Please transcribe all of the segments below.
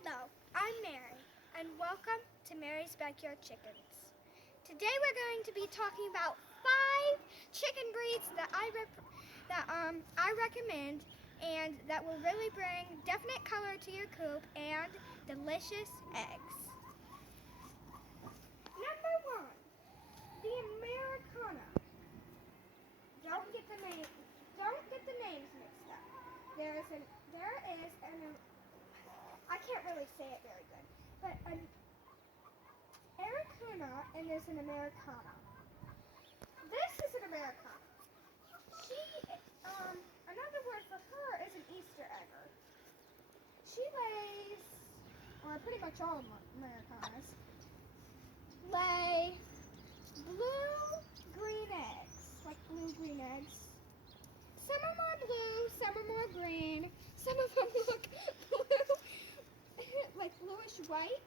Hello, I'm Mary, and welcome to Mary's Backyard Chickens. Today we're going to be talking about 5 chicken breeds that I recommend and that will really bring definite color to your coop and delicious eggs. Number 1, the Americana. Don't get the names mixed up. There is an I can't really say it very good, but an Americana and there's an Americana. This is an Americana. Another word for her is an Easter egger. She lays, or pretty much all Americanas, lay blue-green eggs, like blue-green eggs. Some are more blue, some are more green, some of them look blue, like bluish white.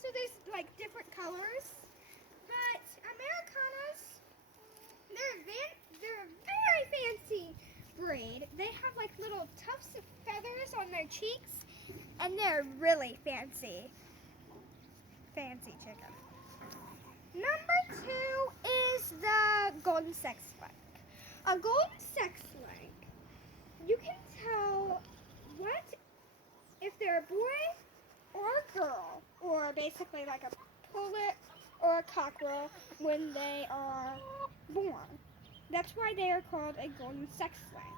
So there's like different colors. But Americanas, they're a very fancy breed. They have like little tufts of feathers on their cheeks, and they're really fancy chicken. Number 2 is the golden sex link. A golden sex link, you can tell if they're a boy or a girl, or basically like a pullet or a cockerel when they are born. That's why they are called a golden sex link.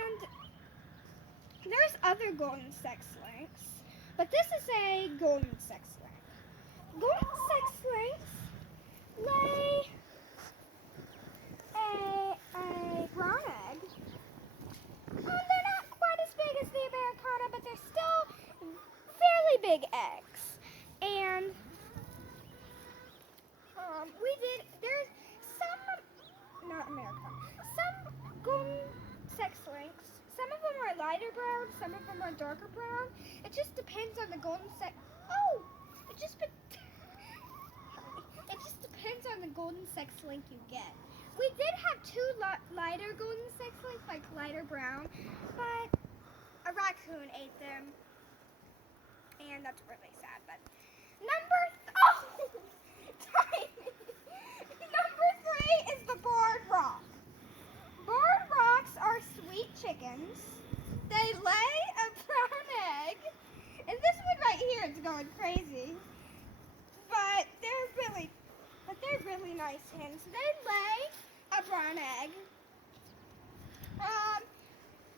And there's other golden sex links, but this is a golden sex link. Golden sex links lay a brown egg. They're not quite as big as the Americana, but they're still fairly big eggs. And there's some, not Americana, some golden sex links. Some of them are lighter brown, some of them are darker brown. It just depends on the golden sex. It just depends on the golden sex link you get. We did have 2 lighter golden sex links, like lighter brown, but a raccoon ate them, and that's really sad. But number 3 is the barred rock. Barred rocks are sweet chickens. They lay a brown egg, and this one right here is going crazy. But they're really nice hens. They lay a brown egg.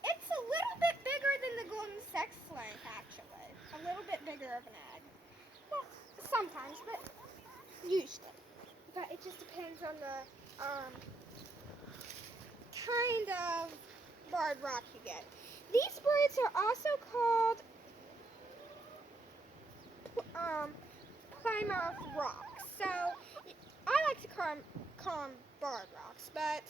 It's a little bit bigger than the golden sex link, actually. A little bit bigger of an egg. Well, sometimes, but usually. But it just depends on the kind of barred rock you get. These birds are also called Plymouth rocks. So I like to call them barred rocks, but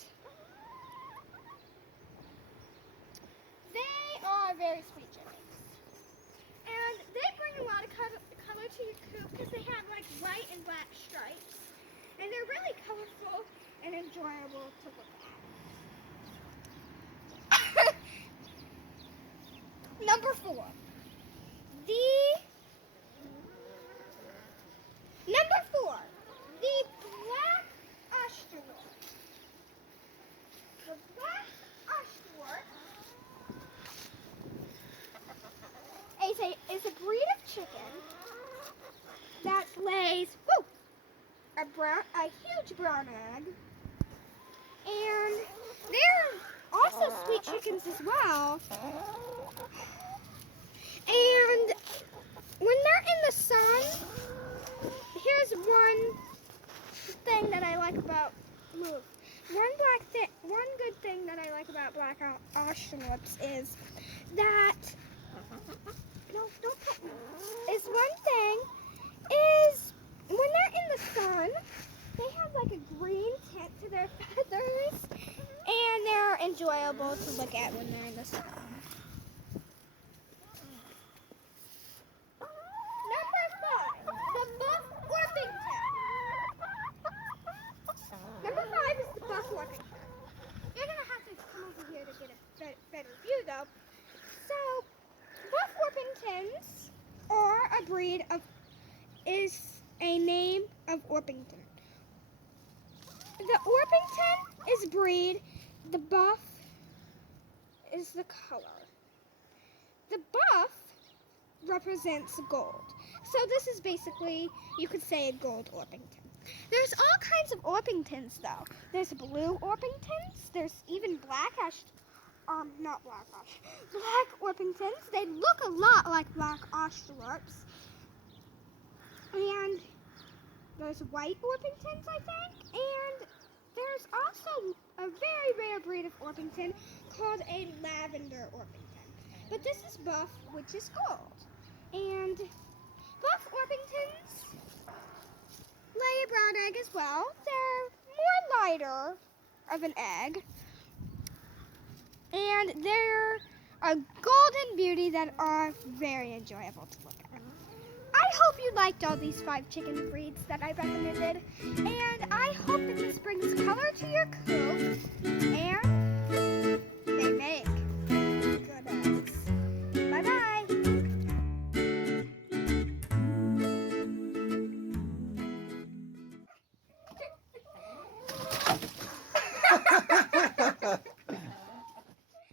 they are very sweet chickens. And they bring a lot of color to your coop because they have like white and black stripes. And they're really colorful and enjoyable to look at. Number 4. The black Australorp. The black Australorp is a breed of chicken that lays a huge brown egg, and they're also sweet chickens as well. And when they're in the sun, here's one thing that I like about one good thing that I like about black Australorps is that when they're in the sun, they have like a green tint to their feathers, and they're enjoyable to look at when they're in the sun. Number 5, the Buff Orpington. Number 5 is the Buff Orpington. You're gonna have to come over here to get a better view, though. So, Buff Orpington a name of Orpington. The Orpington is breed. The buff is the color. The buff represents gold. So this is basically, you could say, a gold Orpington. There's all kinds of Orpingtons, though. There's blue Orpingtons. There's even black Orpingtons. They look a lot like black Australorps. And there's white Orpingtons, I think. And there's also a very rare breed of Orpington called a lavender Orpington. But this is buff, which is gold. And buff Orpingtons lay a brown egg as well. They're more lighter of an egg. And they're a golden beauty that are very enjoyable to look at. I hope you liked all these 5 chicken breeds that I recommended. And I hope that this brings color to your coat. And